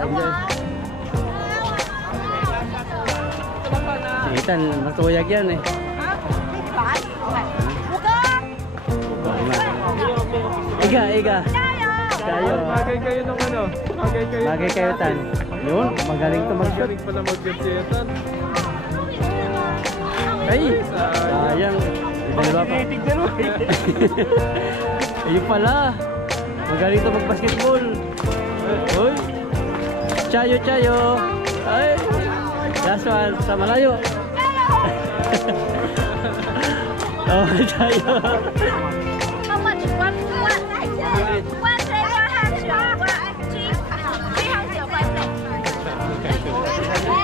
Enjoy. Si Ethan, matuyag yan eh. Iga. Tayo. Bagay kayo nung ano? Bagay kayo, Tan. Yun, magaling to mag-shoot. Magaling pala mag-shoot si Ethan. Ay, sayang. Dalawa pa. Ayun pala. Magaling to mag-basketball. Uy. Chayo. Ay. Last one, sa malayo. Oh, Chayo.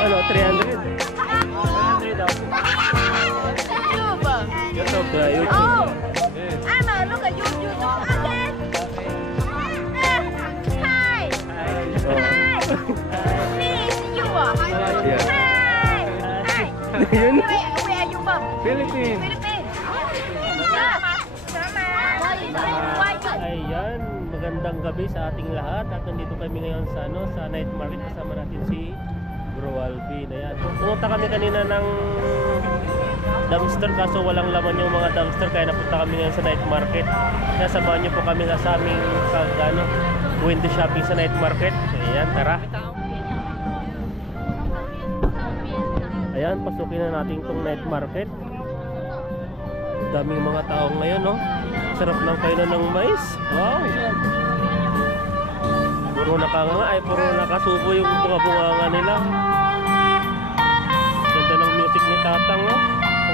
Ano, 300? 300 daw. YouTube. Oh, I'm a look at YouTube again. Hi. This is you. Hi. Where are you from? Philippines. Ayan, magandang gabi sa ating lahat. At nandito kami ngayon sa sa night market. Kasama natin si Bro Alvin. Ayan. Pumunta kami kanina ng dumpster kaso walang laman yung mga dumpster kaya napunta kami ngayon sa night market. Kaya samahan niyo po kami sa aming window shopping sa night market. Ayan, tara. Ayan, pasukin na natin itong night market. Daming mga tao ngayon, no? Sarap ng kainan ng mais. Wow! Puro nakasubo yung bunga-bunganga nila. Ganda ng music ni Tatang, no?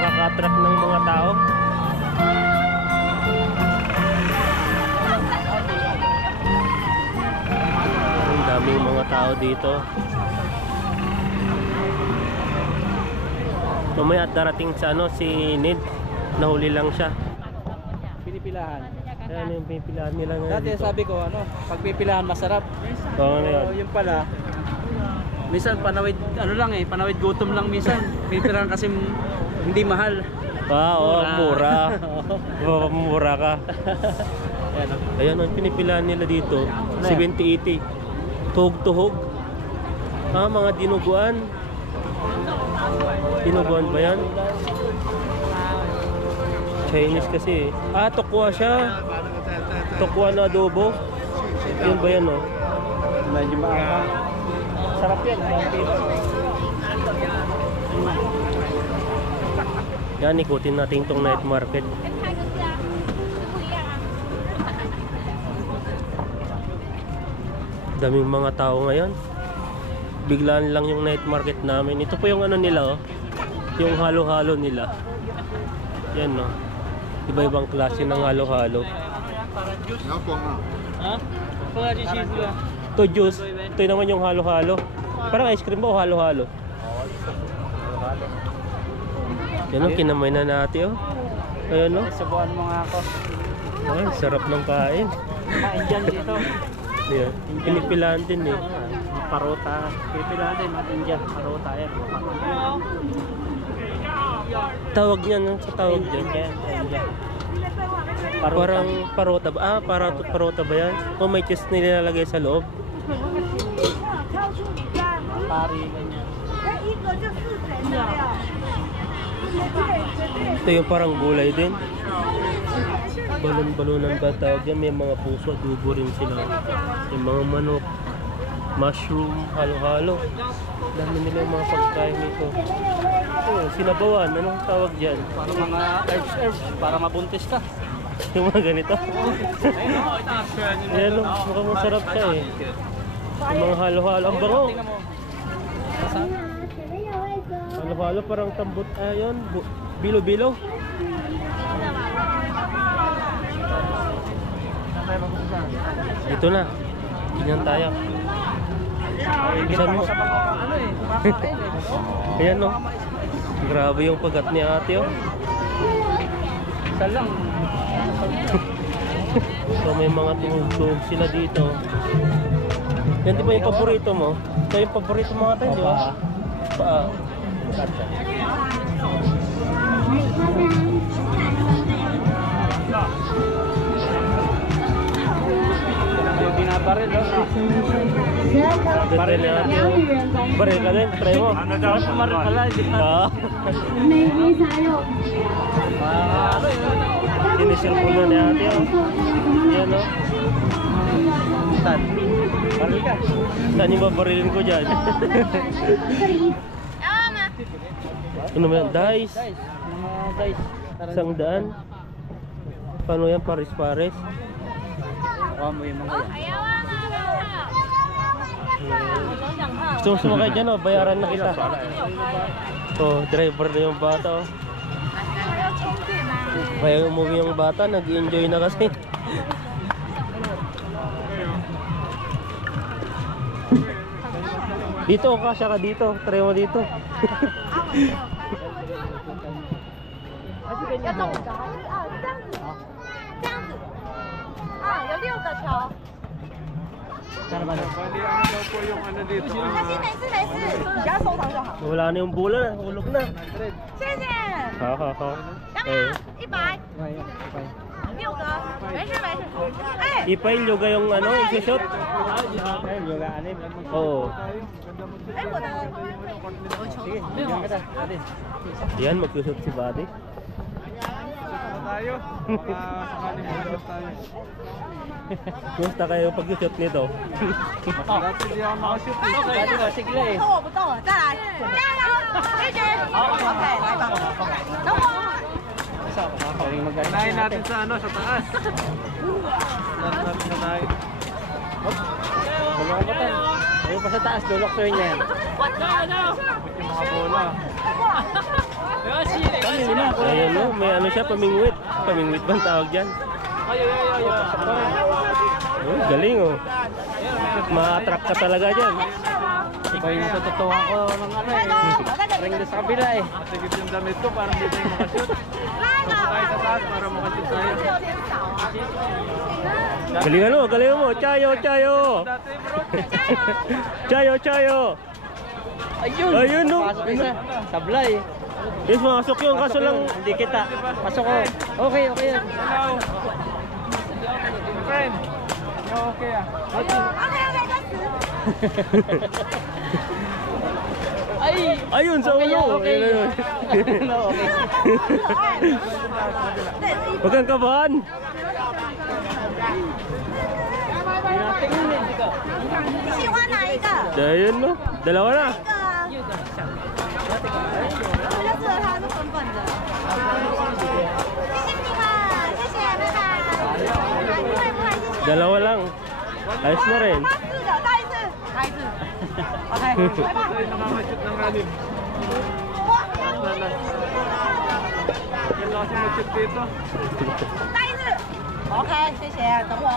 Nakaka-attract ng mga tao. Ang daming mga tao dito. Mamaya darating sa si Ned. Nahuli lang siya. Pinipilahan. Ano yung pinipilahan nila ngayon Dati dito? sabi ko pag pipilahan masarap. Oo, ano yun? Yung pala minsan panawid panawid gutom lang minsan. Pinipilahan kasi hindi mahal. Oo, mura. Mura ka. Ayan, ang pinipilahan nila dito 70-80. Tuhog-tuhog. Mga dinuguan. Dinuguan ba yan? Chinese kasi eh. Tokwa siya. Tokwa na adobo. Yun ba yan, no? Medyo maanghang. Sarap yan. Yan, ikutin natin itong night market. Daming mga tao ngayon. Biglaan lang yung night market namin. Ito po yung ano nila, oh. Yung halo-halo nila. Yan, no? Iba-ibang klase ng halo-halo. Ito juice. Ito naman yung halo-halo. Parang ice cream ba o halo-halo? Yan, no? Kinamay na natin, oh. Ayan, no? Subukan mo nga ako. Ay, sarap ng kain. Kain dyan dito. Yan. Pinipilahan din, eh. Parota. Pinipilahan din natin dyan. Parota yan. Tawag niyan, sa tawag dyan. Parang parota ba? Parota ba yan? O may cheese na nilalagay sa loob? Pari, ganyan. Ito yung parang gulay din. Balon-balonan ba tawag yan? May mga puso, adobo rin sila. May mga manok, mushroom, halo-halo. Dami nila yung mga pagkain nito. Sinabawan, anong tawag dyan? Parang mga herbs, para mabuntis ka. Yung mga ganito. Ayan, mukhang masarap siya eh. Yung mga halo-halo. Ang bango. Halo-halo parang tambot. Ayun, bilo-bilo. Ito na. Tingnan tayo. Bisan mo. Ayan, no. Grabe yung pagat ni ate, oh. Isa lang. So may mga tuhog-tuhog sila dito. Yan, di ba yung paborito mo? Ito yung paborito mo ata, di ba? Paa. Yung baril, no? Baril na natin. Baril ka din, try mo. Baril pala, hindi pa. Ah, Ano yun? sinisil po na ni ate. Oh. Yan o. Saan? Baril ka. Saan yung babarilin ko dyan? Ano mo yan? Dice. Guys, mga guys. Isang daan. Paano yan? Paris-pares. Kuha mo yung mga yan. Gusto mo sumakay dyan o? Bayaran na kita. Oh, driver na yung bata o. Kaya umuwi yung bata, nag-enjoy na kasi. Dito, kasya ka dito. Try mo dito. 要动的，这样子啊，有6个球。 Saan ba? Bali, ano daw po yung ano dito? 开心，没事没事，只要收藏就好。 Wala na yung bola, hulog na. 谢谢。 Ha. 要不要100？6个，没事没事。哎， Ipail yoga yung ano, isusot. Oo. 哎，我的。 Sige, bigyan kita. Ate. Yan, magsusot si Buddy. Tayo. Sakaling mag tayo. Gusto kayo pagsusot nito. Dati di ako makashoot. Dati ba, sigla eh. 我不动了，再来，加油，一局。OK，来吧，等我。 Galing mag-galing. Unahin natin sa ano, sa taas. Lahat natin unahin. Bulok ba tayo? Ayun pa sa taas, dulok sa'yo niya yan. Yung mga bola. Ayun no, may ano siya, pamingwit. Pamingwit ba ang tawag dyan? Oh, galing oh. Ma-attract ka talaga dyan. Iba yung natutuwa ko ng ano eh. Ring doon sa kabila eh. Matigit yung damit ko, parang hindi tayo makashoot. Punta tayo sa taas para makashoot tayo. 有点少啊。 Galingan mo. Chayo. Dati bro. Chayo. Ayun, no. Pasok isa. Sablay. Yes, masok yun, kaso lang. Hindi kita. Pasok ko. Okay yan. Hello. Friend. Okay ah. OK，开始。 Ay! Ayun, sa Okay yan, ulo. okay. Ayun. No, okay. 可爱。对， Huwag kang kabahan. Tingnan mo. 你喜欢哪一个？ Ayun, no. Dalawa na. 这个。我就适合它是粉粉的。谢谢你们，谢谢，拜拜。不会，谢谢。 Dalawa lang. Ayos na rin. 他4个，再一次，再一次。OK，拜拜。 Tayo nakakashoot ng anim. Yan lang kasi mag-shoot dito. 再一次。OK，谢谢，等我。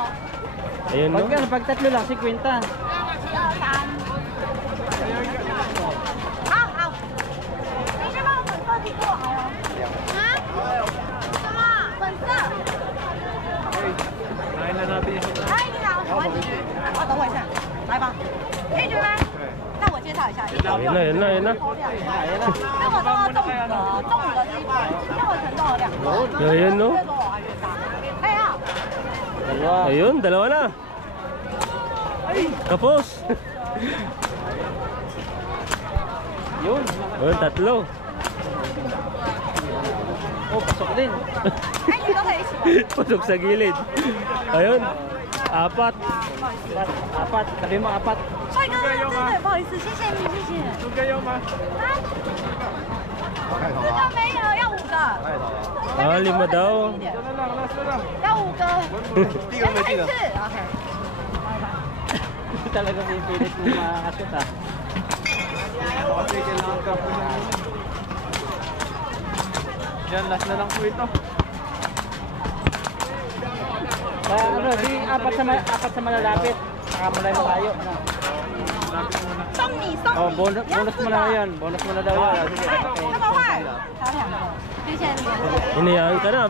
Ayun, no. Pag tatlo lang, 50. 1、2、3。好好。没事帮我粉色提过来哦。啊？什么？粉色。 Okay. Unahin na natin yung shoot. 哎，你好，喜欢几局？啊，等我一下，来吧。一局吗？那我介绍一下，一手 Ayun 六， na. 那我都要中5个，中5个是100，那我承重了2个。 Ayun, no. 越多我还越大。哎呀， Dalawa. Ayun, dalawa na. Tapos. Yun. Ayun, tatlo. Oh, pasok din. 哎，你都可以一起玩。 Pasok sa gilid. Ayun, 4. Apat. Sabi mo, 4. 帅哥，真的不好意思，谢谢你，谢谢。 Ito kayo ma. 啊，4个没有，要5个。 Ah, 5 daw. Ito na lang, last na lang. 要5个。再一次，OK。 Talaga pipilit mo makakashoot ah. Kasi kailangan ka po ng... Yan, last na lang po ito. Ano, di apat sa malalapit. Saka mo lang yung tayo. Ano? Lapit muna. 送你，送 Oh, 你。 bonus mo na yan. Bonus mo na daw yan. Sige, 哎， okay. 那么快，还有2个，谢谢你。 Hinayaan ka na,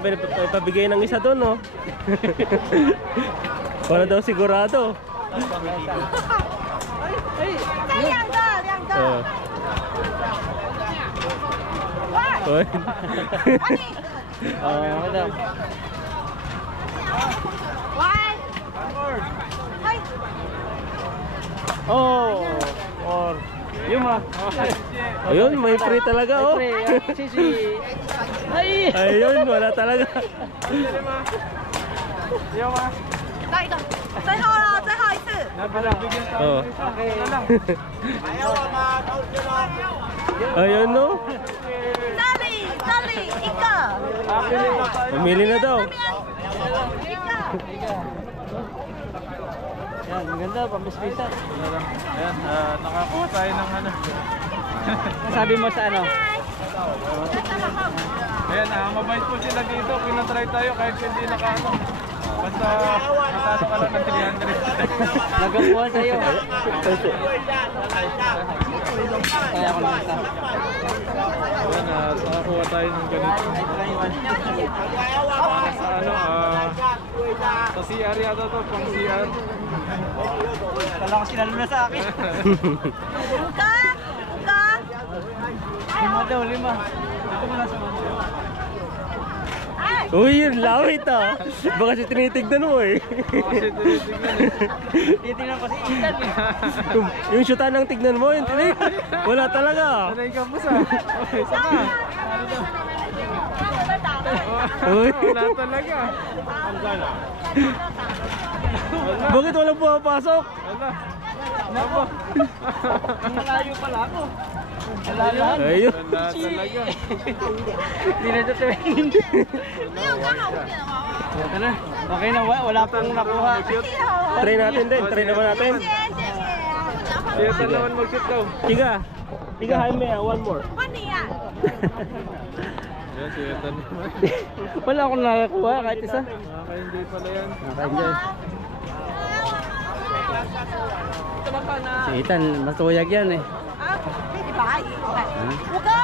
pabigay ng isa doon, no? Para daw sigurado. 再2个，2个。 Oh. 喂， Oy. 王你。 Oh, ano daw? 喂。 Onward! 哎。Oh, or Yuma. ayun, may free talaga oh. Sisi. Ay! Ayun, wala talaga. Yuma. 到一个，最后了，最后一次。 Napagbigyan tayo. Oh. Okay. Ano lang. Ayun no. 这里一个， Pili na tayo. Pumili na daw. 一个。 Yan, maganda, pambisbisan. Ayan, nakakuha tayo ng ano. Sabi mo sa ano? Ayan, mabait po sila dito. Pinatry tayo kahit hindi nakaano. Basta nakano ka lang ng 300. Nagakuha sa'yo. Kaya ako lang ito. Ayan, nakakuha tayo ng ganito. Sa ano, sa CR yata to, pang CR. Kala ko sinalo na sa akin. 五个，五个。 Lima daw, lima. Ito mo lang sa mga. Uy, yun, lawit ah. Baka si tinitignan mo eh. Kasi tinitignan eh. Titingnan ko si Ethan eh. Yung shoota ng tignan mo, yun, wala talaga. Sanay ka po sa. Okay, saka. Uy. Wala talaga. Bakit walang pumapasok? Wala. Nako. Malayo pala ako. Wala. Ayun. Wala talaga. Hindi na tutuwin. 没有刚好5点的娃娃。 Ito na. Okay na, wala pong nakuha. Try natin din, try naman natin. 谢谢。 Kaya sa naman mag-shoot daw. Tiga. Tiga, Jaime, one more. 换你呀。 Yan, si Ethan naman. Wala akong nakakuha kahit isa. Nakaka-enjoy pala yan. Naka-enjoy. Si Ethan, matuyag yan eh. 500，5个，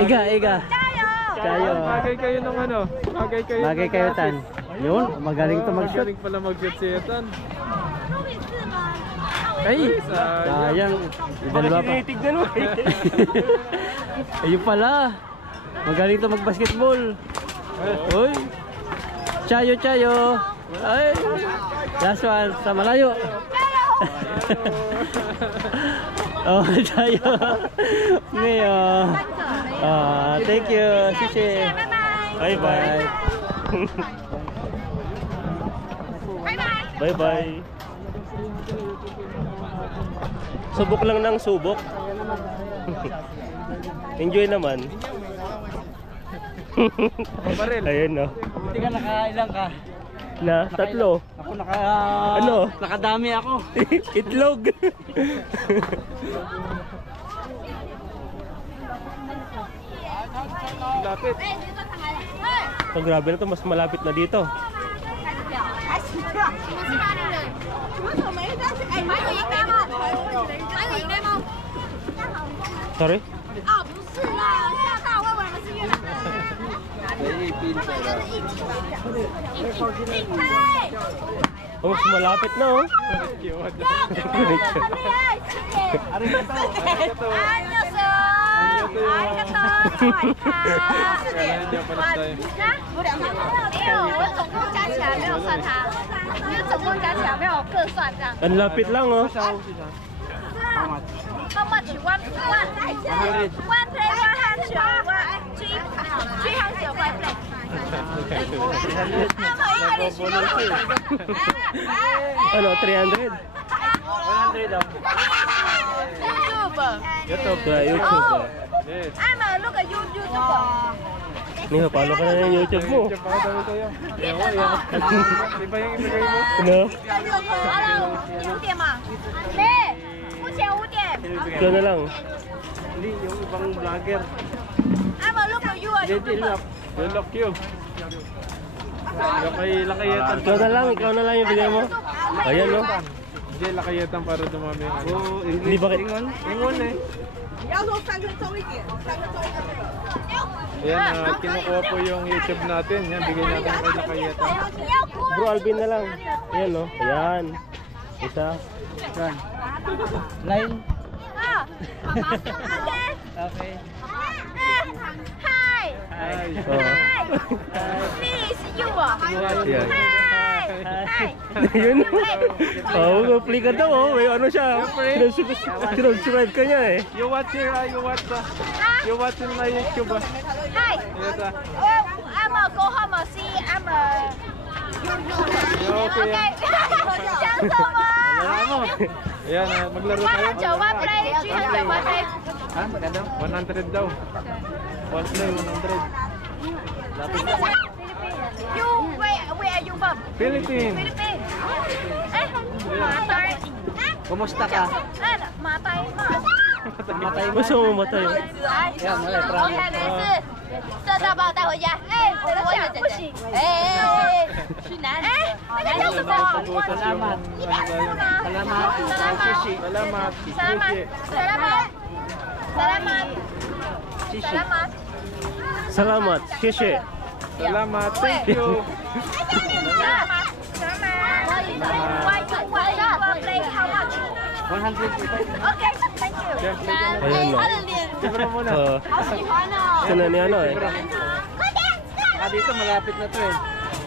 Iga, iga. 加油！ Kayo. Bagay kayo ng ano? Bagay kayo. Bagay kayo, Tan. Yun, magaling to mag-shot. Magaling pala mag-shoot si Ethan. Ay, Sayang. sayang. Baka Dalawa si pa. tinitignan mo eh. Ayun pala. Magaling to mag-basketball. Uy. Chayo, chayo. Ay. Last one, sa malayo. Oh, chayo. Ngayo. Thank you. Sisi. 拜拜， Bye bye. 拜拜。 Bye bye. Subok lang ng subok. Enjoy naman. Baril. Ayun no. Hindi ka nakailang ka. Na, tatlo. Ako Ano? nakadami ako. Itlog. Lapit. So, grabe na to, mas malapit na dito. 还洗掉？什么是大陆人？为什么没在？哎，还有应该吗？还有应该吗？ Sorry? 哦，不是啦，吓到我以为你们是越南人。他们就是一起一起开。 Oh, mas malapit na oh. 有，很厉害，谢谢。安妞说，安妞说，没有，我总共加起来没有算他，因为总共加起来没有各算这样。 Ang lapit lang oh. How much? One play, 100, 300 play. Ano, 300? 100 daw. YouTube. Sa YouTube ah. Yes. I'm a look at YouTuber. Niyo, follow ka na ng YouTube mo. Diyan pa daw tayo. Di ba yung ibigay mo? Ano? 5点嘛？对，目前5点。 Ikaw na lang. Hindi, yung ibang vlogger. I'm a look at you a YouTuber. Good luck you. Lakayetan. Ikaw na lang yung bigay mo. Ayan no. Hindi, lakayetan para dumami yung ano. Oh, Hindi bakit? Ingon eh. Ayan, kinukuha po yung YouTube natin. Yan, bigay natin kay lakayetan. 你要哭 Bro Alvin na lang. Ayan no. Ayan. Isa. Yan. Line. 啊？妈妈说 OK。 Okay. Hi. Hi. Oh. Hi. Please you. Ayan. Hi. Hi. Yun. Oh, play ka daw oh. May ano siya. Sinubscribe ka niya eh. You watch here, you watching my YouTube. Hi. Yes, I'm a go home. See, I'm a. Okay.讲什么？ Ayan, maglaro tayo. 100 play, 300 one play. Ha? Maganda? 100 daw. One play, 100. You where are you from? Philippines. Philippines. Eh, matay. Kumusta ka? Matay mo. Matay mo. Gusto mo mamatay? Yan, wala, promise. OK，没事。这张把我带回家。哎，我不行。哎，去哪里？哎，那个叫什么？ Salamat. Salamat. Sushi. Salamat. Salamat. Salamat. Salamat. Sushi. Salamat. Salamat. Shishi. Salamat. Thank you. Salamat. Salamat. Why you play how much? 100. Okay, thank you. Ayan no. Libro muna.好喜欢哦。 Sana ni ano eh. 快点， Ah, dito malapit na to eh.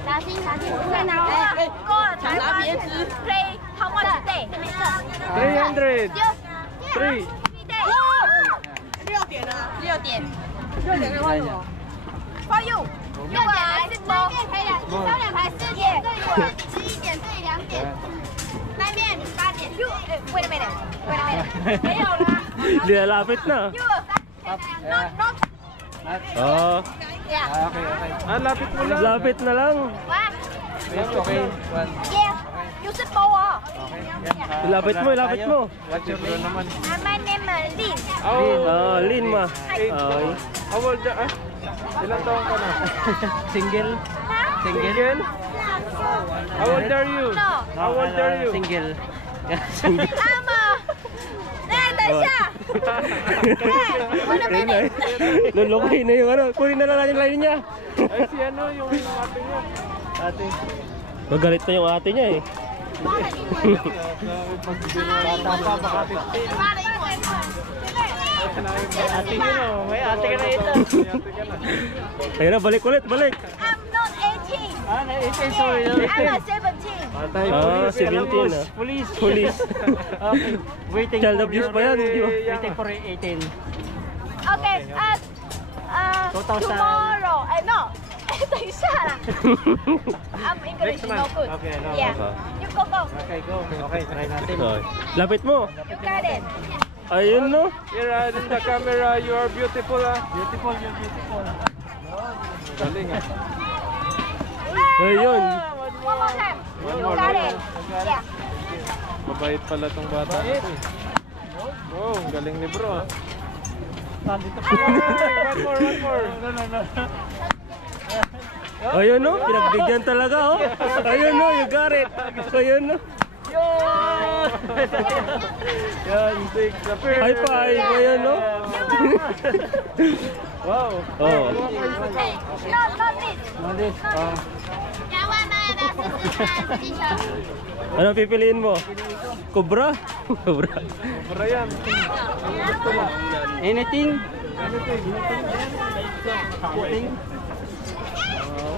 拿金拿金，在哪？过台湾 play how much day？ 300. 就 3. 6点，for you。6点还是多？挑2排4点，这里我11点，这里2点，那边8点。Wait a minute，没有啦。 Lapit na. You not Oh, yeah. Ah, okay, okay. Ah, lapit mo lang. lapit na lang. What? Yes, okay. One. Yeah. You should go on. Ilapit mo, ilapit mo. What's your name naman? My name is Lin. Oh, Lin ma. Ay. how old are ilang taon ka na? Single? Single? How old are you? No. How old are you? Single. I'm a. 等一下。Wait a minute. Lulukoy na yung ano. Kunin na lang natin yung line niya. Ay, si ano, yung ate niya. Ate. Magalit na yung ate niya eh. Bata pa, baka 15. Ate ka na, may ate ka na ito. Ayun na, balik ulit, balik. I'm not 18. Ah, na-18, sorry. I'm 17. Patay, Ah, police. 17 na. Police. Police. Okay. Waiting Child for abuse your- pa yan, di ba? Waiting for 18. Okay. 2000. Tomorrow. No. 等一下啦。I'm English Next no month. good. Okay, no. Yeah. You go go. Okay, go. Okay, try natin. Okay. Lapit mo. You got it. Ayun no. Here, in the camera, you are beautiful, ah. Beautiful, you're beautiful. Galing, ah. Ayun. One more time. One You more. got it. Yeah. Mabait pala tong bata na to, eh. Wow, ang galing ni bro, ah. Ah, dito po. One more. No. Ayun no. Pinagbigyan talaga oh. Ayun no. You got it. Ayun no. Yan, six. High five. Ayun no. Wow. Oh. Hey, not this. No, this. Nhà qua ba ba đi chờ. Ano pipiliin mo? Cobra? Cobra. Para yan. Anything?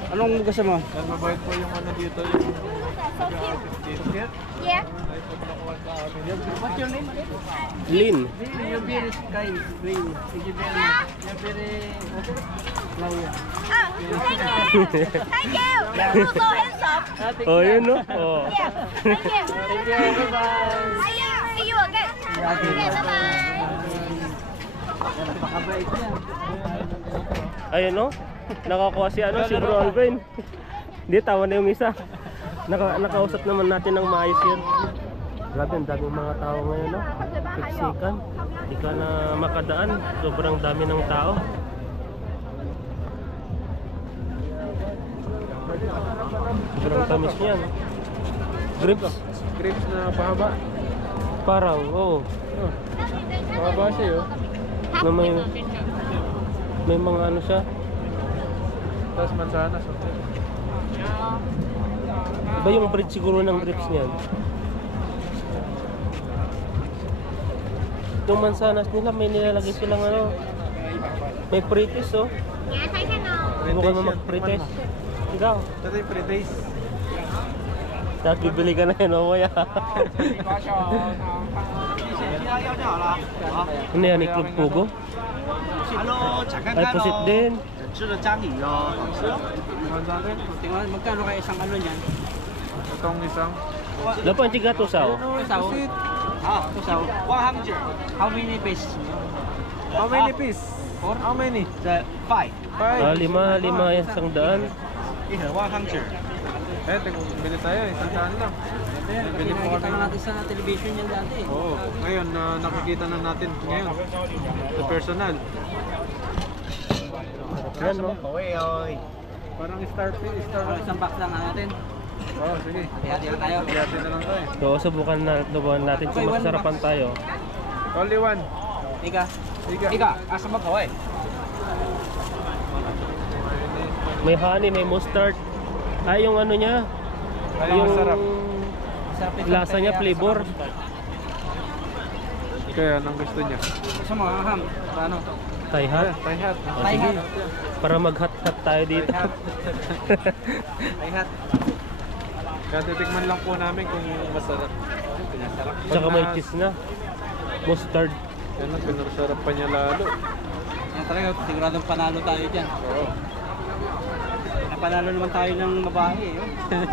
Anong gusto mo? Yan, mabait po yung ano dito, yung So cute. Yeah. What's your name? Lin. You're very sky green. Thank you very much. You're very flower. Ah, thank you. Thank you. You so handsome. Oh, yun no. Oh. Yeah. Thank you. Thank you. Bye-bye. See you again. Okay, bye-bye. Napakabait niya. Ayun no. Nakakuha si ano si Bro Alvin. Hindi tawa na yung isa. Nakausap naman natin ng maayos yun. Grabe, ang daming mga tao ngayon no. Siksikan. Hindi ka na makadaan. Sobrang dami ng tao. Sobrang tamis niyan. Grapes. grapes na pahaba. Parang, oh. Pahaba siya, oh. Na may mga ano siya. Tapos mansanas, oh. Iba yung breed siguro ng grapes niyan. Yung mansanas nila may nilalagay silang ano. May pretis oh. Hindi mo ka mag-pretis. Ikaw. Ito yung pre-taste. Tapos bibili ka na yun, mamaya. Ano yan, iklog pugo? Ay, pusit din. Tingnan, magkano kaya isang ano niyan? Itong isang. Lapan chiga to sao. Isaw. Isaw. How many pieces? How many piece? How many? 5 Lima yan, 100. 一盒100 Eh, bili tayo, isang daan lang. Bili po Pinakita kami. na natin sa television yan dati. Oo, ngayon nakikita na natin ngayon. Sa personal. Yan, no? 口味哦 Parang start. Isang box lang natin. Oo, sige. Hati-hati na tayo. Hati na lang tayo. So, subukan natin kung masasarapan tayo. Only one. Ika. Iga. 啊，什么口味？ May honey, may mustard. Ay, yung ano niya. Ay, Yung masarap. lasa niya, flavor. Kaya, anong gusto niya? Gusto mo, ham? Paano? Thai hat. Thai hat. O, sige. Para mag-hot-hot tayo dito. Ay hat. Kaya titikman lang po namin kung masarap. Pinasarap pa Tsaka may na- cheese na. Mustard. Yan ang pinasarap pa niya lalo. Yan talaga, siguradong panalo tayo dyan. Oo. Napanalo naman tayo ng babae.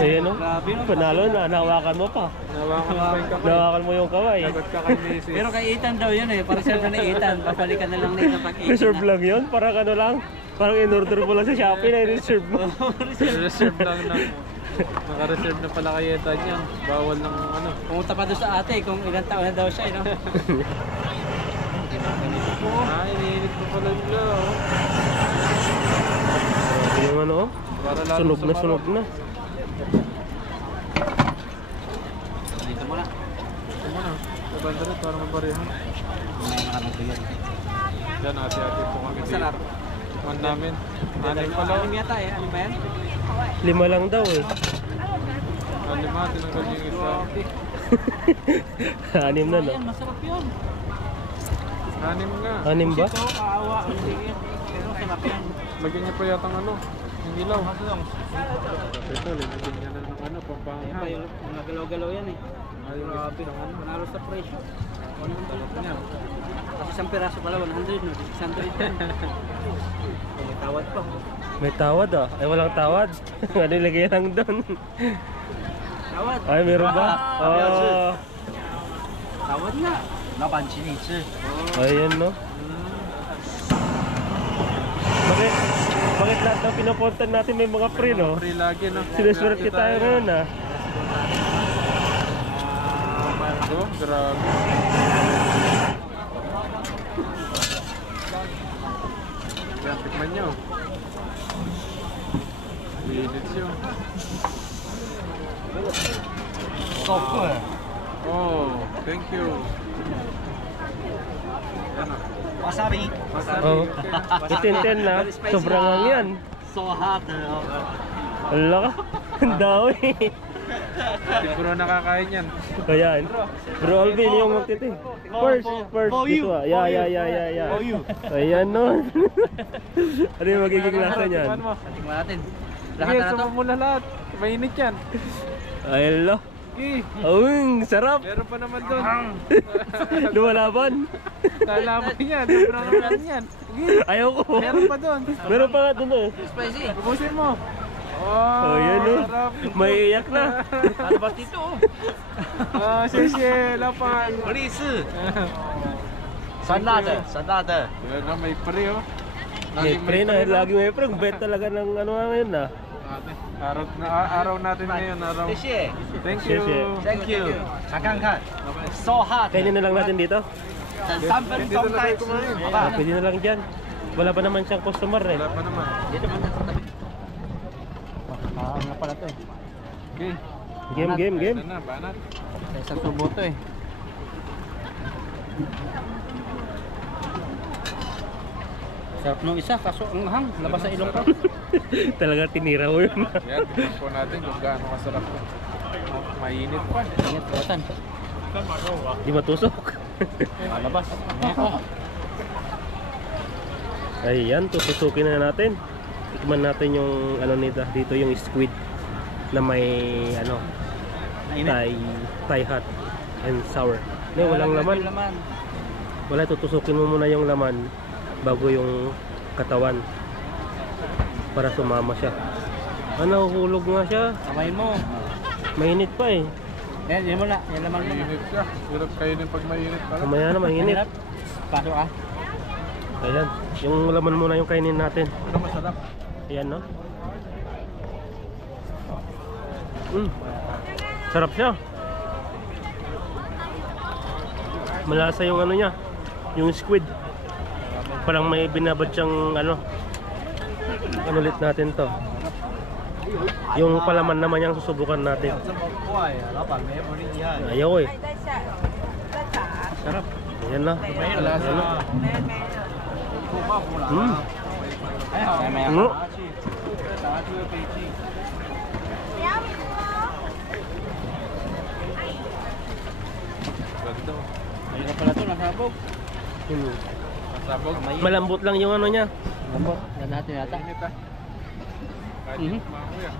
Ayan, no? Grabe, no? Panalo na. Nahawakan mo pa. Nawakan pa yung kamay. Nahawakan mo yung kamay. Sagot ka kay Mrs. Pero kay Ethan daw yun eh. Reserve na ni Ethan. Babalikan na lang nila pag Ethan Reserve na. lang yun? Parang ano lang? Parang in-order mo lang sa Shopee na i-reserve mo. Reserve lang na. Naka-reserve na pala kay Ethan yan. Bawal ng ano. Pumunta pa doon sa ate kung ilang taon na daw siya. No? Iniinit ko pala nila. Oh. Yung ano, oh. Para lalo Sunog na, sumarap. sunog na. Dito muna. Ito mo na. Sa bandarat para mabarehan. May nakalagay yan. Yan, ate-ate po kami dito. Masarap. Man namin. Anim pala. Anim yata eh. Anim ba yan? 5 lang daw eh. Anim ha, tinanggal yung isa. 6 na, no? Ayan, masarap yun. Anim nga. 6 ba? Ito, kaawa. Ang liit. Pero sarap yan. Lagyan niya pa yata ng ano. Yung ilaw. Ito, lagyan niya na ng ano, Ayan pa pampangha. yung mga galaw-galaw yan eh. Ayun, Grabe. Panalo sa presyo. Ano yung balot niya? Kasi isang peraso pala, 100 no? 600 yan. May tawad pa. May tawad ah. Ay, walang tawad. Ano ilagay lang doon? Tawad. Ay, meron ba? Oh. Tawad nga. 老板请你吃。 Ayan, no? Bakit lahat ng pinapuntan natin may mga free, no? Free lagi, no? Sineswerte tayo ngayon, ah. Ito, grabe. Yan, tikman nyo. Minutes yun. Oh, thank you. Yan o. Wasabi. Wasabi. Oh. Okay. Itinten na. Sobrang lang yan. So hot. Ala ka. Ang dami. Hindi puro nakakain yan. Ayan. Bro Alvin, yung magtiti. First, for you. dito ah. Yeah. For you. Ayan, no? Ano yung magiging lasa niyan? Tikman mo. Tingnan natin. Lahat Sige, na to. sumo mo na lahat. Mainit yan. Ay, ala. Okay. Awing, sarap. Meron pa naman doon. Lumalaban. Lalaban yan. Sobrang naman yan. Okay. Ayaw ko. Meron pa doon. Meron pa nga doon eh. Spicy. Ubusin mo. Oh, yan no. sarap. May iyak na. Ano ba dito? Oh, siyesye, lapan. 丽是酸辣的，酸辣的。 Yan na, may pre oh. May pre na. Lagi may pre. Bet talaga ng ano ngayon na. Araw natin ngayon, araw. 谢谢 Thank you. 谢谢 ，Thank you。尝看看，so hot。 Kaya na lang natin dito. 等3分 Dito 钟 na 再 tayo 吃， kumain. 好不好？ Pwede na lang dyan. Wala pa naman siyang customer eh. Wala pa naman. Nga pala to eh. Okay. Game. Ito na, banat. Sa isang tubo to eh. Sarap nung isa, kaso ang hang, labas sa ilong ko. Talaga tinira mo yun. Yan, tignan po natin kung gaano kasarap to. Mainit pa. Ingat, kawatan. Di matusok. Labas. Ayan, tutusukin na natin. Tikman natin yung ano nito, dito yung squid na may ano, Thai hot and sour. Hindi, walang laman. Wala, tutusukin mo muna yung laman bago yung katawan para sumama siya. Ano, hulog nga siya. Kamayin mo. Mainit pa eh. Yan mo na. Yan laman mo na. Mainit siya. Hirap kainin pag mainit pala. Mamaya na, mainit. Pasok ka. Ayan, yung laman muna yung kainin natin. Pero masarap. Ayan, no? Sarap siya. Malasa yung ano niya, yung squid. Parang may binabad siyang ano ulit natin to. Yung palaman naman yung susubukan natin. Ayaw eh. Sarap. Ayan na. Ayan na. Ayun pala ito, nasabog. Sabog. Malambot lang yung ano niya. Lambot. Yan natin yata. Mainit ah. Kahit Mhm. kumakuya.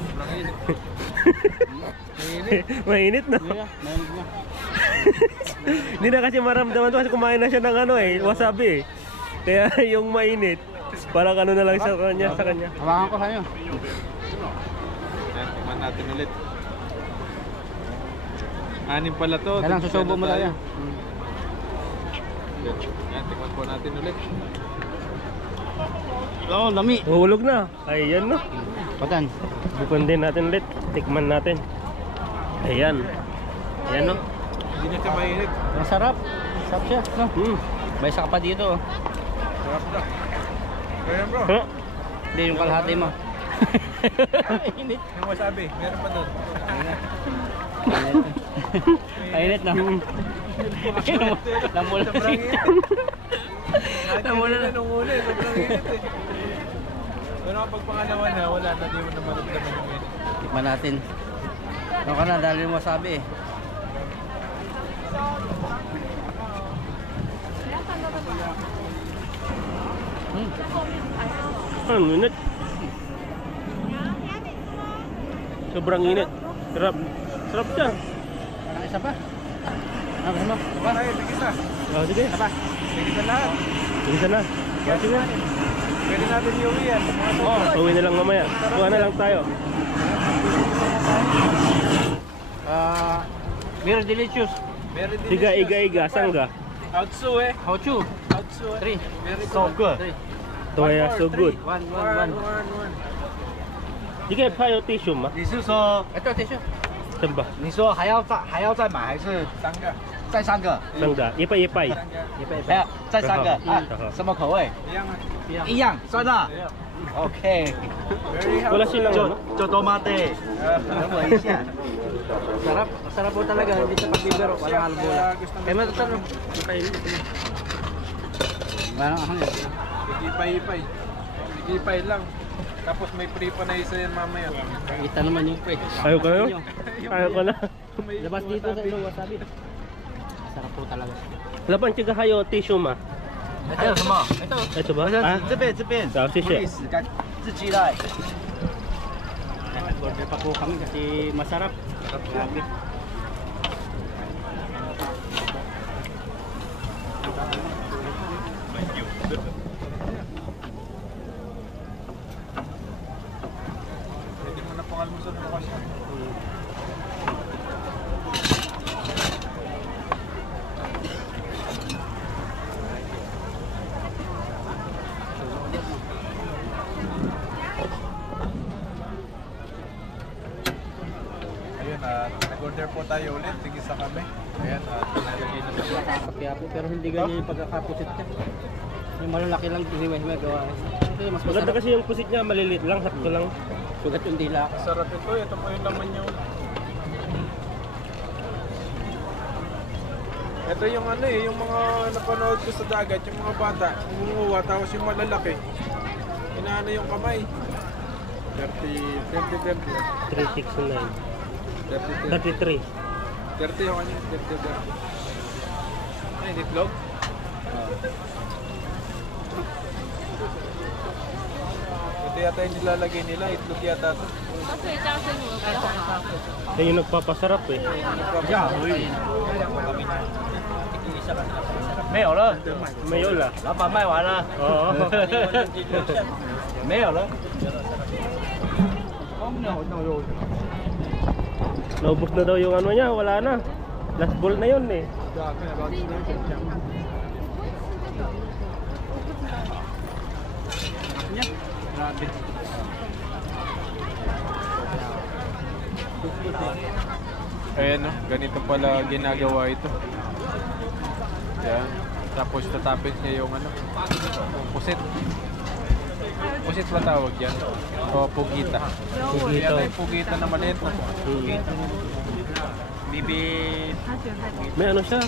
Sobrang init. Mainit na. Hindi na, mainit na. Hindi na kasi maramdaman to kasi kumain na siya ng ano eh, wasabi eh. Kaya yung mainit, parang ano na lang sa kanya. Hawakan ko sa'yo. Yan, tingnan natin ulit. Anim pala to. Kaya lang, susubo mo tayo. Yan, tingnan po natin ulit. Oo, lami. Hulog na. Ayan no. Patan. Bukan din natin ulit. Tikman natin. Ayan. Ayan no. Hindi na siya mainit. Masarap. Masarap siya. No? May isa ka pa dito. Oh. Sarap na. Kaya bro. Huh? Hindi yung kalahati mo. Init. Yung wasabi, meron pa doon. Mainit na. Namula na Sobrang siya. init. Namula na. Nung una eh, sobrang init eh. Pero kapag pangalawa na, wala na, di mo na maramdaman yung init. Tikman natin. Ano ka na, dahil yung wasabi eh. Ang init. Sobrang init. Sarap. Sarap siya. Parang isa pa. Ano gusto mo? Diba? Ay, tigisa. Oh, sige. Isa pa. Tigisa lahat. Sige na. Oh, sige. Pwede natin iuwi yan. Uwi na lang mamaya. Kuha na lang tayo. Very delicious. Very delicious. Siga, iga, sangga. Outsu eh. Hochu. Outsu eh. 3. Very good. 3. Toya, so good. 1. One. Sige, payo tissue ma. 你是说， Ito, tissue. Saan ba? 你说还要再买，还是 Sangga. 再三个？ Sangga. Ipay-ipay. Sangga. 还要再三个啊？什么口味？ Iyang ah. 一样，酸辣。OK， Very Wala healthy. silang 就 ano? 就多妈的，等我一下。 Sarap. Masarap po talaga. Hindi sa pagbibiro. Walang albola. Kaya gusto Kaya mo ito. Walang ahang yan. Tigipay-ipay. Tigipay lang. Tapos may free pa na isa yan mamaya. Kita naman yung pre. Ayaw ka na? Ayaw ka na? Labas dito sa ilong wasabi. Sarap po talaga. Laban chiga kayo tissue ma. 还有什么？ Ito ba? Ah, 这边这边， 好谢谢 不好意思，干自己来。 Order pa po kami kasi masarap. Grabe. Pwede mo na pang almusal bukas yan. Ayun, nag-order po tayo ulit. Tigisa kami. Ayan, nalagay na siya. Kaya po, pero hindi ganyan yung pagkakapusit niya. Yung malalaki lang hiniwa-hiwa gawa. Ito yung mas Maganda masarap. kasi yung pusit niya, maliliit lang, sakto lang. Sugat yung dila. Sarap ito. Ito po yung laman nyo. Ito yung ano eh, yung mga napanood ko sa dagat, yung mga bata, umuha, tapos yung malalaki, inaano yung kamay. 30, 369. 30, 33. 30 yung ano, 30. Ay, nitlog? Pwede yata yung nilalagay nila. Itlog yata ito. Yan yung nagpapasarap eh. 没有了， Mayo la. 老板卖完了， Oo. 没有了。 Naubos na daw yung ano niya, wala na. Last ball na yun eh. Grabe. Ayan no, ganito pala ginagawa ito. Yan. Tapos tatapin niya yung ano, yung pusit. Pusit ba tawag yan? O pugita. Pugito. Yan yung pugita na maliit na. Bibi. May ano siya?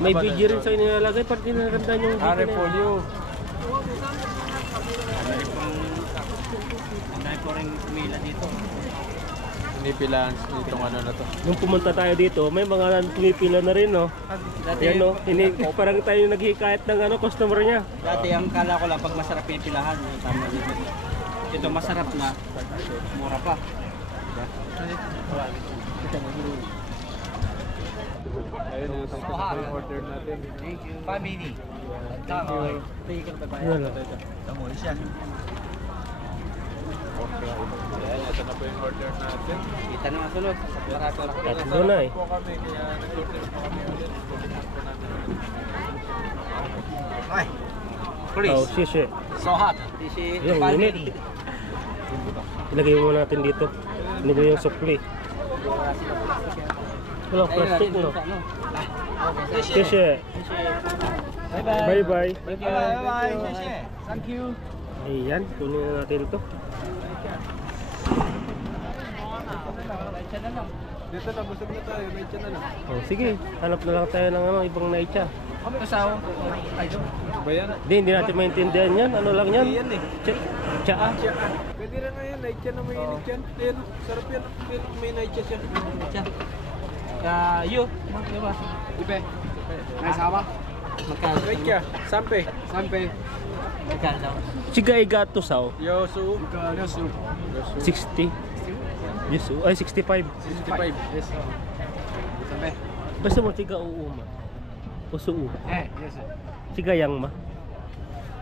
May bigyo rin sa inilalagay para tinagandaan yung Are bigyo na yun. polio. Ang dami po rin kumila dito. Pinipilaan nitong ano na to. Nung pumunta tayo dito, may mga pumipila na rin, no? Dati, Yan, no? Parang tayo naghihikayat ng ano, customer niya. dati ang kala ko lang pag masarap yung pilahan. Yung tama dito. Ito masarap na. Mura pa. Ayun, ito yung order natin. Thank you. Family， Thank you. Yan, no? 等我一下。 Okay. Ayan, ito na po yung order natin. Kita na nga sunod. Tatlo na eh. Po kami, kaya nag-order po kami ulit. Pulitan po namin ulit. 哎 Oh, ，please， sisi. so hot， Sisi. Yung init. Ilagay mo natin dito. Ano ba yung supli? Wala plastic, no? Sisi. Bye bye. Bye-bye. 拜拜，谢谢，Thank you。 Ayan, kunin na natin ito. Dito na, busog na tayo. May tiyan na lang. Oh, sige, hanap na lang tayo ng ano, ibang naitsa. Kasama. Ay, ito. Ano ba yan? Hindi natin maintindihan yan. Ano lang yan? Yan eh. Tsaa. Pwede na nga yan. Night yan na mainit yan. Ayan, sarap yan. May night yan siya. You. Diba? Ipe. May sama? Magkano? Night ya. Sampe. Magkano daw? Sigay gato saw. Yosu. 60. Yes, ay 65. 65. Yes. Sampai. Basta mo tiga uuma. Usu. 哎，yes。 Sigayang ma.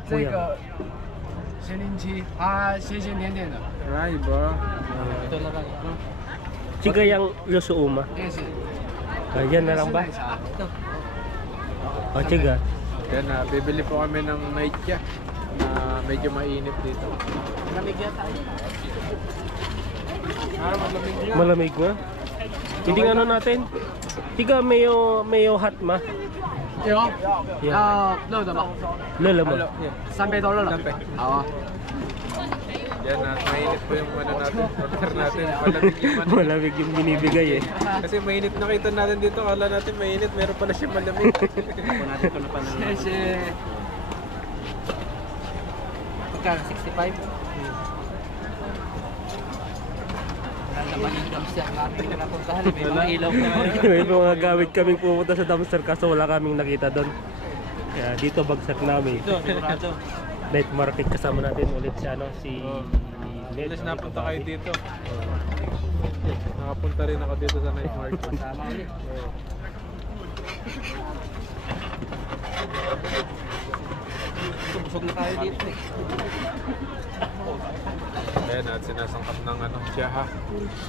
这个咸柠鸡啊，咸咸甜甜的。 Ay, ba? Ito na lang. Sigayang yosuuma. Yes。 Ayan na lang ba? 奶茶。 O, tiga. Yan na, bibili po kami ng night ya. Na medyo mainit dito. Malamig yata. Malamig nga. Malamig nga. Hindi nga ano natin. Tiga mayo hot ma. 有， Yeah. 要热的吗？ Lala Halo, mo. yeah. 3杯都热了。 3杯。 好啊。 Yan na, mainit po yung ano natin. Order natin. Malamig yung ano. Malamig yung binibigay eh. Kasi mainit nakita natin dito. Kala natin mainit. Meron pala siya malamig. Ako natin ito na pala. 谢谢。 Magkano? 65? Wala naman yung dumpster natin na napuntahan. May mga ilaw na. May mga gamit kaming pumunta sa dumpster kaso wala kaming nakita doon. Kaya dito bagsak namin. Ito, sigurado. Night market kasama natin ulit si ano si Ned. Alas napunta kayo dito. Nakapunta rin ako dito sa night market. Tama ulit. Busog na tayo dito eh. Ayan at sinasangkap ng ano, tiyaha.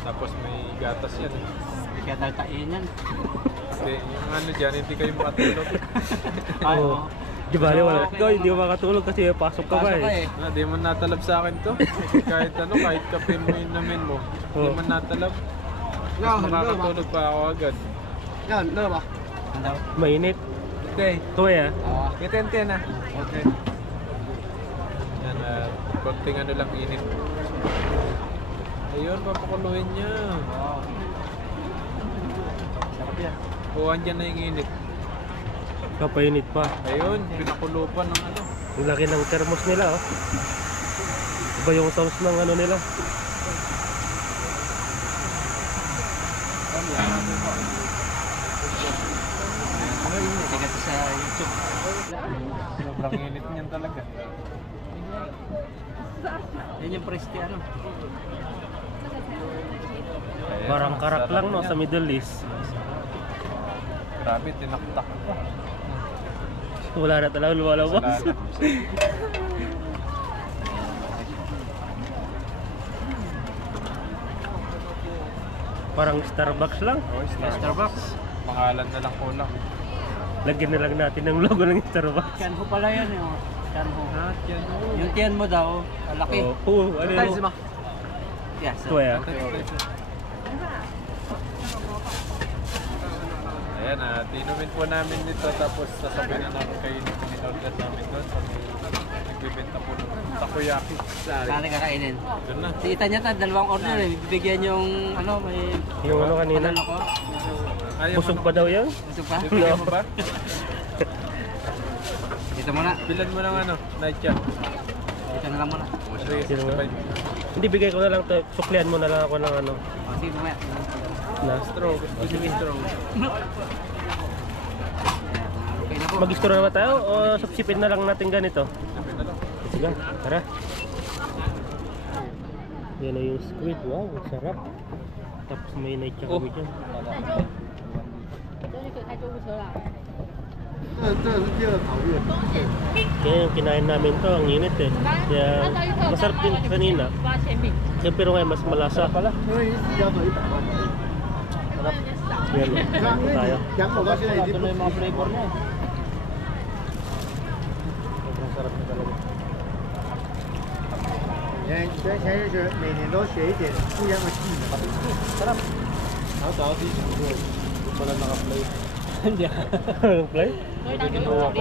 Tapos may gatas yan. Hindi kaya tayo tain yan. Hindi, yung ano dyan, hindi kayo makatulog. Ay, Oo. Di ba, wala ikaw, hindi mo makatulog kasi pasok ka ba Pasok ka eh. Ah, di man natalab sa akin to. Kahit ano, kahit kape mo inamin mo. Di Oh. man natalab. 要很热吗？ Makakatulog pa ako agad. 要很热吗？ Ang daw. Mainit. Okay. Tuya. 好啊。 Kitente na. Okay. Yan, konting ano lang init. Ayun, papakuluhin niya. Sarap yan. Kuhan dyan na yung init. Kapainit pa. Ayun, pinakulupan ng ano. Ang laki ng thermos nila oh. Iba yung sounds ng ano nila. Tingnan ito sa YouTube. Sobrang init niyan talaga. Yan yung preste ano. Ayan, Parang karak sarap lang no niya. sa Middle East. Grabe, tinaktak pa. Wala na talaga lumalabas. Wala na. Parang Starbucks lang. Oh, Starbucks. Pangalan na lang kulang. Lagyan na lang natin ng logo ng Starbucks. Tianho pala yan eh. Tianho. Ah, yan. Yung tiyan mo daw, laki. Oh, ano Tayo yun? si Ma. Yes. Ito ya. Ayan, tinumin po namin dito tapos sasabihin na namin kayo nito in-order namin doon sa may nagbibenta po ng takoyaki. Saan kakainin? Doon na. Si Ita niya dalawang order eh. Bibigyan yung ano, may Yung ano kanina. ano ko. Ayaw Busog pa daw yan. Gusto pa? Bibigyan mo ba? Dito muna. Bilan mo ng ano, night chat. Dito na lang muna. Sino nga? Hindi, bigay ko na lang to. Suklian mo na lang ako ng ano. O, sige mamaya. Na. Straw, gusto niyo straw. Okay na po. Mag-store na ba tayo o subsipin na lang natin ganito? Sabi na lang. Sige, tara. Yan na yung squid. Wow, ang sarap. Tapos may night chow kami dyan. 终于可以开救护车了。 这是第二考虑。 Kaya yung kinain namin to, ang init eh. Kaya masarap din kanina. 8,000米。 Kaya pero ngayon mas malasa. 因为一要走100万， Yan, oh. Tayo. 养狗到现在已经不 mga flavor niya eh. Sobrang sarap na talaga. 前学每年都学一点不一样的技能。 Sarap. 然后找到自己想做的。 Hindi pala naka-play. Play? 可以当游泳教练。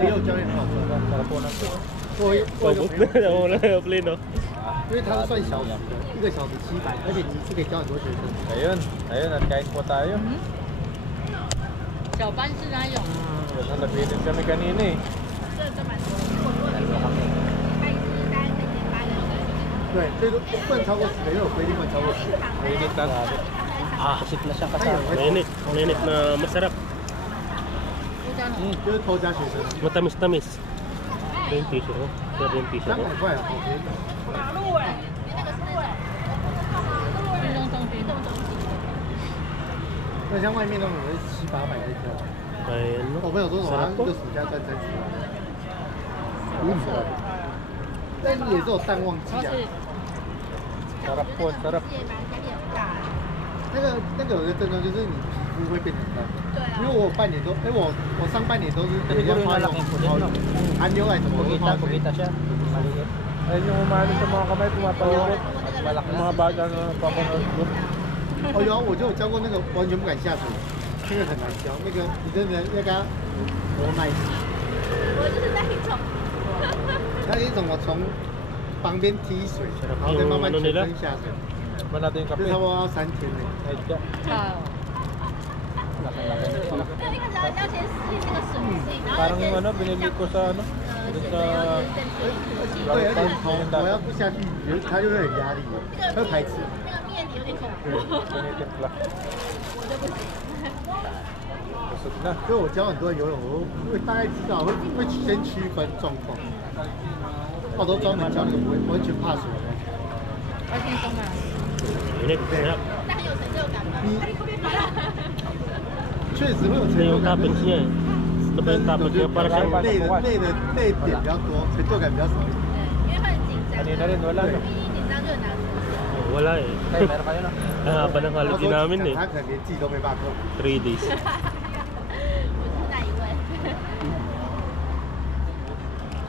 也有教练很好赚， Sarap po ng to. 我有 Pabot 个朋 na. 友， Ako wala yung play, no? 因为他是算小时的，1个小时700，而且你一次可以教很多学生。 Ayun, ayun, at kain po tayo. 小班是哪有？ Yan ang nabilis kami kanina eh. 这个蛮多。他一次大概可以接8个人。对，最多不能超过10个，因为有规定不能超过10个。 Mainit na. Kasip na siya 他 kasama. 有会 Mainit. Mainit na masarap. 不加浓。就是偷加学生， Matamis-tamis. Ito yung piso ko. Ito yung piso ko. 300块啊，好便宜。马路哎，你那个是哎。运动中心。那像外面那种人700-800在跳， Ayan, no? 我朋友说好像 Sarap 一个 po. 暑假赚30万，但也是有淡旺季啊。 Sarap po, sarap. 也蛮压力很大。那个有一个症状就是你皮肤会变很干，对啊因为。我半年都，我上半年都是每天花那种含牛奶什么我都花水。 siya. Maliit. Ayun yung umali sa mga kamay, tumatawa. Malaki Yung mga bata na papanood ko. 哦，有啊，我就有教过那个完全不敢下水，那个很难教，那个你真的要跟他磨耐心。我就是那一种。那一种我从旁边踢水，然后再慢慢全身下水， Ba natin yung 这 kape? 差不多要3天呢。 Night chat. 啊。那你可能要先适应这个水性，然后 Parang 先 ano, binili ko sa ano, dun 对， sa 要有点对，而且我要不下去，他就会很压力，会排斥。那个面有点恐怖， tinitimpla. 我就不行。 Busog na. 所以我教很多人游泳，我会大概知道，会先区分状况。我都专门教那个不会完全怕水的。要轻松嘛， Init. Sarap. 但很有成就感吧。确实会有成 Ito 就 yung 感。 toppings niya eh. Ito pa yung toppings niya. Para siyang 累点比较多，成就感比较少一点。对，因为会很紧张。 Kanina rin, wala no? 第一紧张就很难受。 Oh, wala eh. Kayo, meron kayo na. Haba ng 他 holiday 说 namin eh. 他可能连自己都没办法克服。 3 days. 我就是那一位。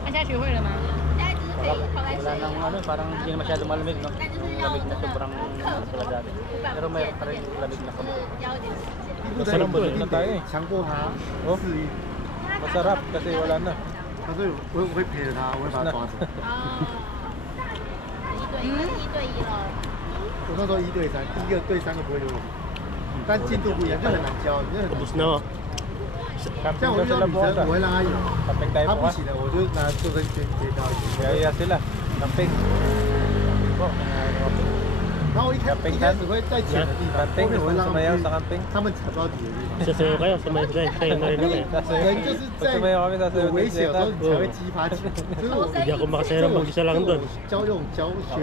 那现在学会了吗？现在就是可以泡在水 Wala 里 nang ano, parang hindi na masyado malamig, no? 但就是要 Lamig na 真的 sobrang 克服 wala dati. 无法 Pero 不 mayroon 见 pa rin lamig na 就 sobrang. 是要一点时间。不得已我一定得强迫他适应。 Masarap kasi wala na. 他说我会陪着他，我会把他抓着。哦。一对一了。我那时候1对3，第一个对3个不会游泳，但进度不一样，就很难教，就很难 Tapos na oh. 像 Camping 我 daw 遇到 sila 女生， bukas 我会 ah. 让她游， Camping tayo 她不 bukas. 行的，我就拿救生圈接她。 Kaya sila. Camping. 然后一开始会在浅的地方，后 Camping, 面我会让他 sumayaw 们 sa camping. 他们踩不到底的地方。 Sasayaw kayo, sayo na rin ako eh. 人就是在 Sumayaw kami sa 有危险的时候，你才会激发起来。就是我 Hindi ako makasaya ng mag-isa lang doon. 教学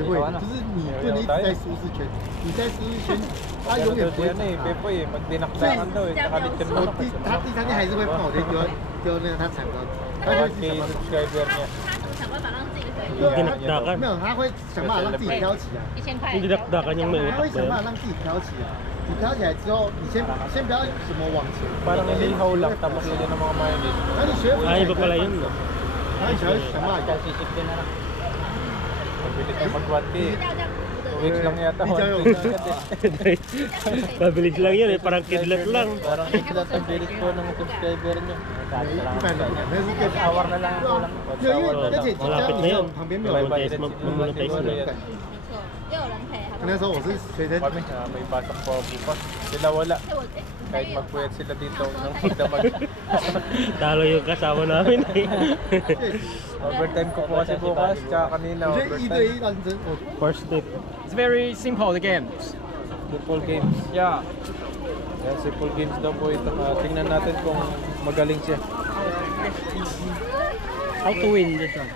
会，就是你不能一直在舒适圈，你在舒适圈，他永远不会 Yan eh, Pepoy eh. Pag dinakdakan daw eh, nakalitin mo 我 na 他第三天还是会碰我，丢那个他踩不到底，他就会去 K 想办法。 subscriber niya. 想办法让自己可以 Yung dinakdakan. 没有，他会想办法让自己飘起来， 1000块 Yung dinakdakan yung may 他会 utak 想 ba 办法 yun? 让自己飘起来。你飘起来之后，你先不要什么往前， Parang nilihaw lang, tapos lagyan ng mga mayonnaise. 然后你学会 Ay, iba pala yun. No? 然后你才会想办法。 Pabili tayo mag 1K. 2 weeks lang yata. 比较有 1K agad eh. Mabilis lang yun eh, parang kidlat lang. Parang kidlat ang bilis po ng subscriber niya. 一般人不敢，但是更 hour na lang ako lang. 对，因为而且只要 Malapit 你 na 这 yun. 种旁边没有人， Monetize, monetize na. 没有人敢。又有人陪，好不好？那时候我是随身 Kami, may pasok po bukas. Sila wala. 哎，我 Kahit magpuyat sila dito ng pagdamag. Talo yung kasama namin eh. Overtime ko po kasi bukas, tsaka kanina 我觉得一 overtime. 对一认真，我 First tip. It's very simple the games. Simple games. Yeah. Yan, simple games daw po ito. Tingnan natin kung magaling siya. How to win this one?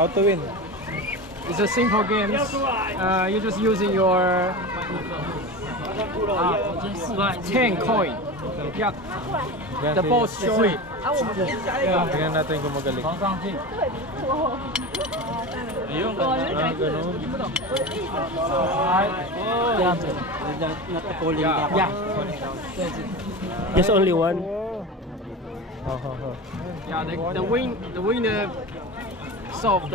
How to win? It's a simple games. You're just using your 10 coin. Yeah. Yan, The ball straight. Tingnan natin kung magaling. Ganun. Yeah. Just only one. Yeah. The winner solved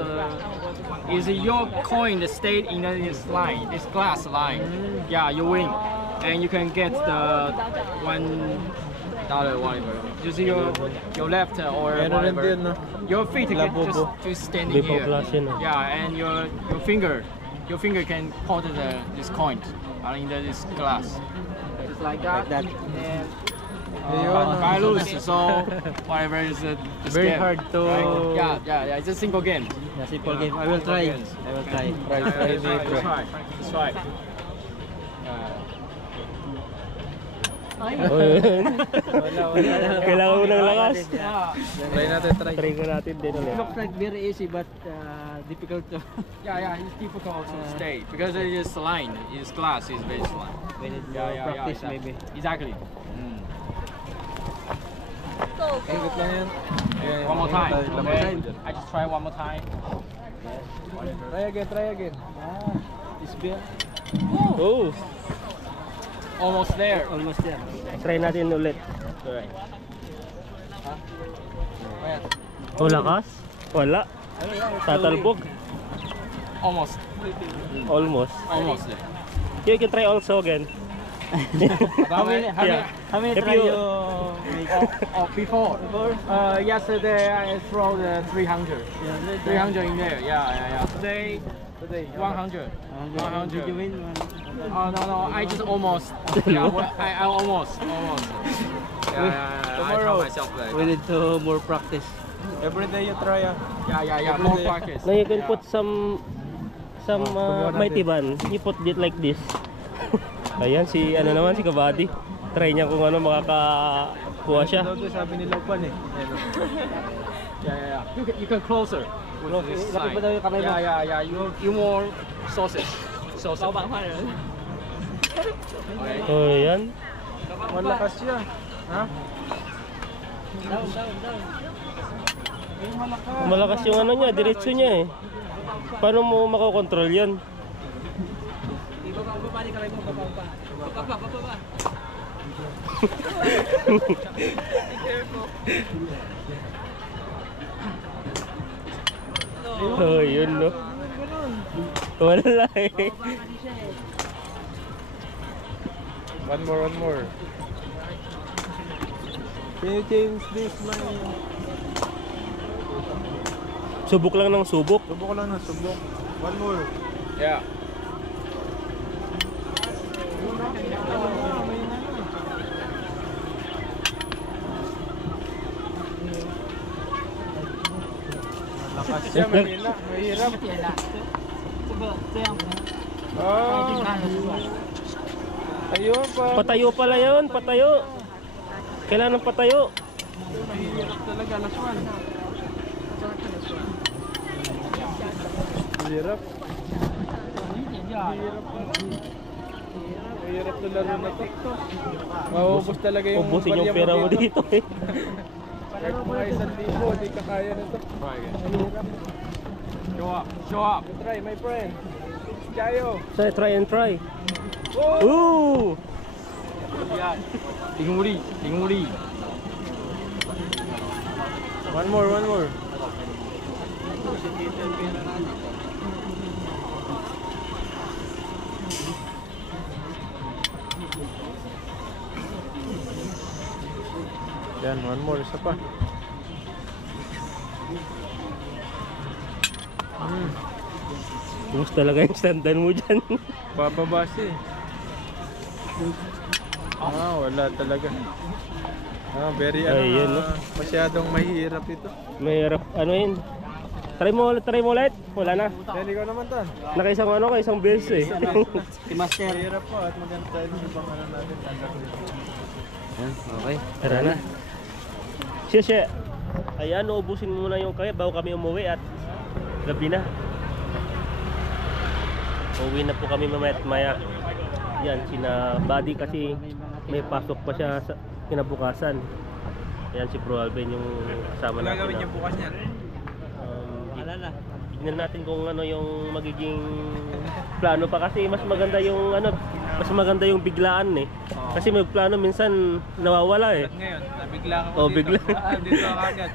is your coin that stayed in this line, this glass line. Yeah, you win, and you can get the $1 whatever. Just your left or Meron rin whatever. din, no? Your feet can Labubo. just standing Before here. class yun, no? Yeah, and your finger can hold this coin in this glass. Just like that. And Ayun. I lose, so whatever is this Very game. hard to- Right? Yeah. It's a simple game. Simple game. I will try. I will try. Try Let's ni bro. try. Let's try. Kailangan mo ng lakas. Try natin, try. Try ko natin din ulit. Looks like very easy but difficult to. Yeah, it's difficult to stay because it is line. It's glass. It's very line. We need Yeah, more yeah, practice yeah, maybe. Exactly. Ikot lang yan. Ayan, One more time. ikot lang. Okay. I just try one more time. Try again, try again. This beer Oh, Almost there. almost there. try natin ulit. Correct. Oh, lakas? Wala. Tatalbog. Almost. Almost. Almost there. You can try also again. How many? Yeah. How many If try you- you make? Before. Yesterday I throw the 300. 300 in there. Yeah. Today 100. 100. Did you win? Oh no, I just almost. Yeah, well, I almost. Yeah. I tell myself that. We need to more practice. Every day you try ah. Yeah. More practice. Now you can put some mighty ban. You put it like this. Ayan, si Kabady. Try niya kung ano makakakuha siya. Daw to sabi ni Lopan eh. Ayan, oh. Yeah. You can closer. With this Lapit side. pa daw yung kamay mo. Yeah. You more sauces. Okay. Oh, yan. Malakas siya. Ha? Malakas yung ano niya, diretso niya eh. Paano mo makokontrol yan? Oh, yun no. Wala eh. One more. Can you change this man? Subok lang ng subok. Subok lang na, subok. One more. Yeah. Lakas siya, mahirap. Oh. Ayun pa. Patayo pala yun, patayo. Kailangan patayo. Mahirap talaga, laswan. Hirap. Hirap na laro na to. Mauubos talaga yung Ubusin yung balya pera mo dito eh. Kahit mga 1,000, di ka kaya na to. Show up, show up. Try, my friend. Kayo. So, try and try. Ooh! 링우리, 링우리. One more, one more. Yan, one more, isa pa. Ubus talaga yung standan mo dyan. Bababa siya eh. Wala talaga. Very Ayun, no? masyadong mahirap ito. Mahirap, ano yun? Try mo ulit. Wala na. Yan, ikaw naman tan. Nakaisang ano ka, isang beses eh. Si Master. Mahirap po at maganda yung ibang ano natin. Yan, okay. Tara na. Siya. Ayan, uubusin muna yung kaya bago kami umuwi at gabi na. Uwi na po kami mamaya. Yan, sina Buddy kasi may pasok pa siya sa kinabukasan. Ayan si Bro Alvin yung kasama natin. Gagawin niyo bukas niyan. Alala. Tignan natin kung ano yung magiging plano pa kasi mas maganda yung biglaan eh. Kasi may plano minsan nawawala eh. Ngayon, nabigla ka Oh, bigla. Dito ka agad.